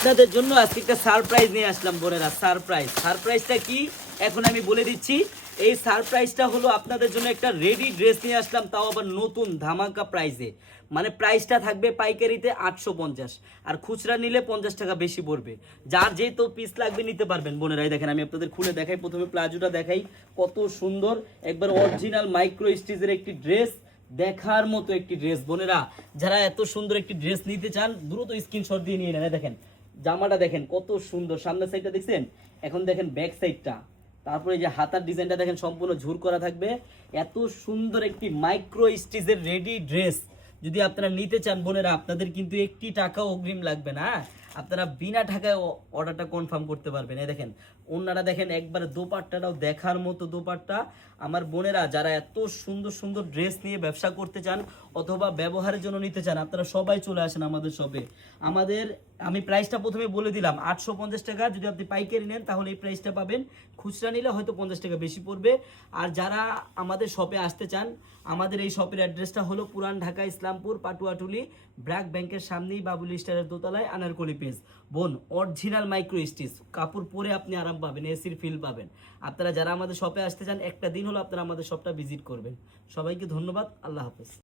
আপনাদের জন্য আজকে একটা সারপ্রাইজ নিয়ে আসলাম বোনেরা। সারপ্রাইজটা কি এখন আমি বলে দিচ্ছি। এই সারপ্রাইজটা হলো আপনাদের জন্য একটা রেডি ড্রেস নিয়ে আসলাম, তাও আবার নতুন ধামাকা প্রাইজে। মানে প্রাইসটা থাকবে পাইকারিতে 850, আর খুচরা নিলে 50 টাকা বেশি পড়বে। যার যেহেতু পিস লাগবে নিতে পারবেন বোনেরাই। দেখেন আমি আপনাদের খুলে দেখাই, প্রথমে প্লাজোটা দেখাই, কত সুন্দর একবার অরিজিনাল মাইক্রো স্টিচের একটি ড্রেস, দেখার মতো একটি ড্রেস। বোনেরা যারা এত সুন্দর একটি ড্রেস নিতে চান দ্রুত স্ক্রিনশট দিয়ে নিয়ে নেন। দেখেন জামাটা দেখেন কত সুন্দর, সামনের সাইডটা দেখছেন, এখন দেখেন ব্যাক সাইডটা, তারপরে যে হাতার ডিজাইনটা দেখেন সম্পূর্ণ ঝুর করা থাকবে। এত সুন্দর একটি মাইক্রো স্টিচের রেডি ড্রেস যদি আপনারা নিতে চান বোনেরা, আপনাদের কিন্তু একটি টাকাও অগ্রিম লাগবে না। আপনারা বিনা টাকায় অর্ডারটা কনফার্ম করতে পারবেন। এই দেখেন ওনারা দেখেন একবার দোপাট্টাটাও দেখার মতো দোপাট্টা। আমার বোনেরা যারা এত সুন্দর সুন্দর ড্রেস নিয়ে ব্যবসা করতে চান অথবা ব্যবহারের জন্য নিতে চান, আপনারা সবাই চলে আসেন আমাদের শপে। আমি প্রাইসটা প্রথমে বলে দিলাম 850 টাকা। যদি আপনি পাইকারি নেন তাহলে এই প্রাইসটা পাবেন, খুচরা নিলে হয়তো 50 টাকা বেশি পড়বে। আর যারা আমাদের শপে আসতে চান, আমাদের এই শপের অ্যাড্রেসটা হলো পুরান ঢাকা ইসলামপুর পাটুয়াটুলি ব্র্যাক ব্যাংকের সামনেই বাবুল স্টারের দোতলায় আনারকলি পেজ। বোন অরিজিনাল মাইক্রো স্টিচ কাপড় পরে আপনি আরাম পাবেন, এসির ফিল পাবেন। আপনারা যারা আমাদের শপে আসতে চান একটা দিন হলো আপনারা আমাদের শপটা ভিজিট করবেন। সবাইকে ধন্যবাদ, আল্লাহ হাফেজ।